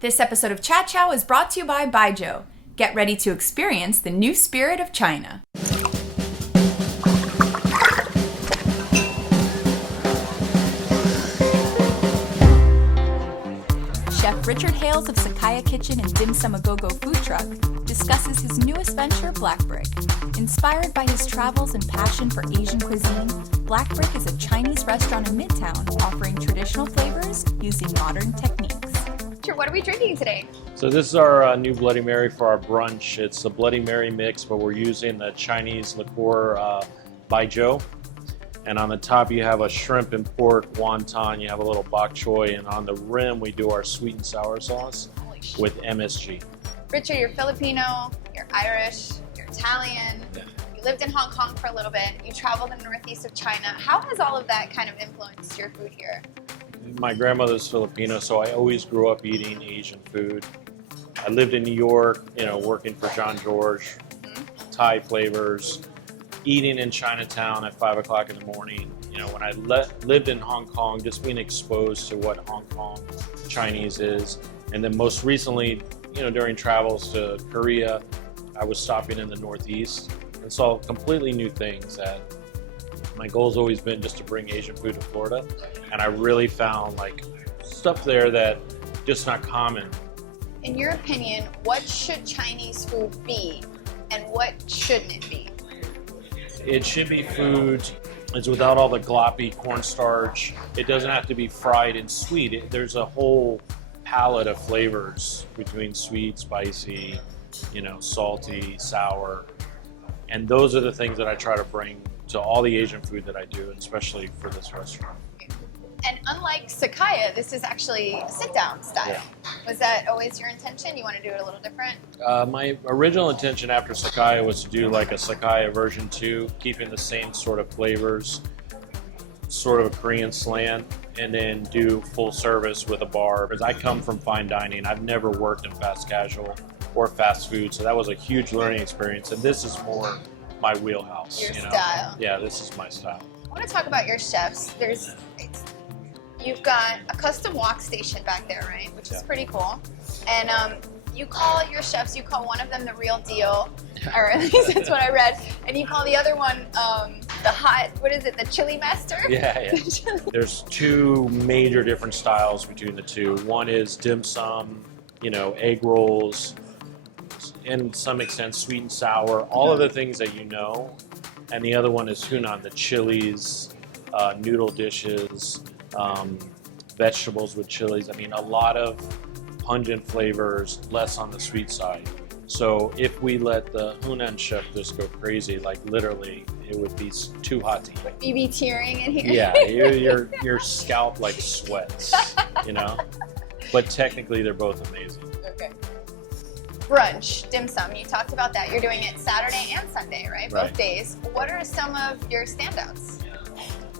This episode of Chat Chow is brought to you by Baijiu. Get ready to experience the new spirit of China. Chef Richard Hales of Sakaya Kitchen and Dim Sum Gogo food truck discusses his newest venture, Blackbrick. Inspired by his travels and passion for Asian cuisine, Blackbrick is a Chinese restaurant in Midtown offering traditional flavors using modern techniques. What are we drinking today? So this is our new Bloody Mary for our brunch. It's the Bloody Mary mix, but we're using the Chinese liqueur Baijiu. And on the top you have a shrimp and pork wonton, you have a little bok choy, and on the rim we do our sweet and sour sauce with MSG. Richard, you're Filipino, you're Irish, you're Italian. Yeah. You lived in Hong Kong for a little bit. You traveled in the northeast of China. How has all of that kind of influenced your food here? My grandmother's Filipino, so I always grew up eating Asian food. I lived in New York, working for John George, Thai flavors, eating in Chinatown at 5 o'clock in the morning. When I lived in Hong Kong, just being exposed to what Hong Kong Chinese is. And then most recently, during travels to Korea, I was stopping in the Northeast and saw completely new things. That my goal's always been just to bring Asian food to Florida. And I really found stuff there that just not common. In your opinion, what should Chinese food be and what shouldn't it be? It should be food that's without all the gloppy cornstarch. It doesn't have to be fried and sweet. There's a whole palette of flavors between sweet, spicy, salty, sour. And those are the things that I try to bring to all the Asian food that I do, especially for this restaurant. And unlike Sakaya, this is actually a sit-down style. Yeah. Was that always your intention? You want to do it a little different? My original intention after Sakaya was to do like a Sakaya version 2, keeping the same sort of flavors, sort of a Korean slant, and then do full service with a bar. Because I come from fine dining. I've never worked in fast casual or fast food, so that was a huge learning experience. And this is more my wheelhouse. Your style. Yeah, this is my style. I want to talk about your chefs. You've got a custom wok station back there, right? Which is pretty cool. And you call your chefs, you call one of them the real deal, or at least that's what I read. And you call the other one the chili master? Yeah. There's two major different styles between the two. One is dim sum, egg rolls, in some extent sweet and sour, all of the things that you know. And the other one is Hunan, the chilies, noodle dishes, vegetables with chilies. I mean, a lot of pungent flavors, less on the sweet side. So if we let the Hunan chef just go crazy, literally, it would be too hot to eat. You be tearing in here? Yeah, your scalp sweats, But technically, they're both amazing. Okay. Brunch, dim sum, you talked about that. You're doing it Saturday and Sunday, right? Both days. What are some of your standouts?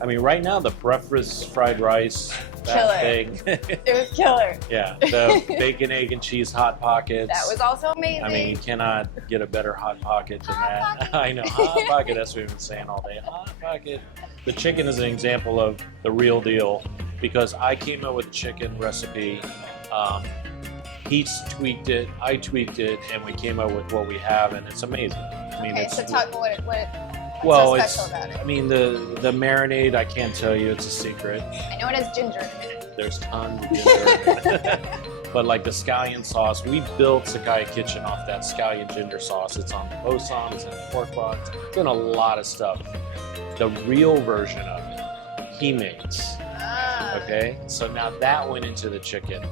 I mean, right now, the breakfast fried rice, that thing. It was killer. Yeah, the bacon, egg, and cheese Hot Pockets. That was also amazing. I mean, you cannot get a better Hot Pocket than that. I know, Hot Pocket, that's what we've been saying all day. Hot Pocket. The chicken is an example of the real deal because I came up with a chicken recipe. He's tweaked it, I tweaked it, and we came up with what we have, and it's amazing. I mean, so talk what's so special about it? I mean, the marinade, I can't tell you, it's a secret. I know it has ginger in it. There's tons of ginger. But the scallion sauce, we built Sakaya Kitchen off that scallion ginger sauce. It's on the possom, it's in the pork buns, it's in a lot of stuff. The real version of it, he makes. Okay? So now that went into the chicken.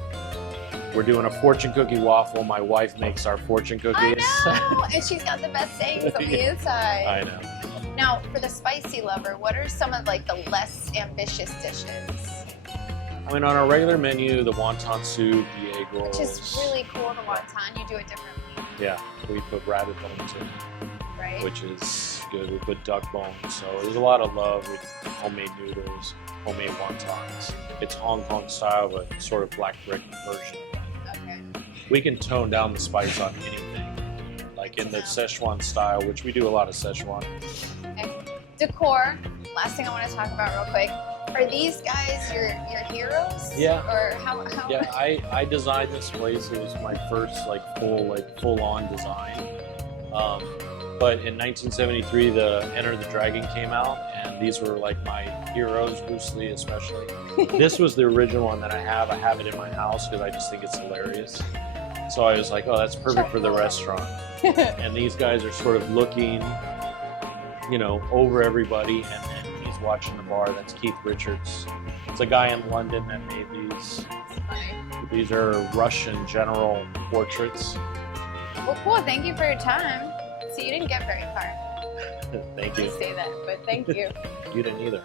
We're doing a fortune cookie waffle. My wife makes our fortune cookies. I know, and she's got the best sayings on the inside. I know. Now, for the spicy lover, what are some of the less ambitious dishes? I mean, on our regular menu, the wonton soup, the egg rolls. Which is really cool, the wonton. You do it differently. Yeah, we put rabbit bones in, right? Which is good. We put duck bones. So there's a lot of love with homemade noodles, homemade wontons. It's Hong Kong style, but sort of black brick version. Okay. We can tone down the spice on anything. In the Szechuan style, which we do a lot of Szechuan. Okay. Decor, last thing I want to talk about real quick. Are these guys your heroes? Yeah. Or how? Yeah, I designed this place. It was my first full on design. But in 1973, the Enter the Dragon came out, and these were like my heroes, Bruce Lee especially. This was the original one that I have. I have it in my house because I just think it's hilarious. So I was like, oh, that's perfect for the restaurant. And these guys are sort of looking, over everybody, and then he's watching the bar. That's Keith Richards. It's a guy in London that made these. These are Russian general portraits. Well, cool. Thank you for your time. So you didn't get very far. Thank you. I say that, but thank you. You didn't either.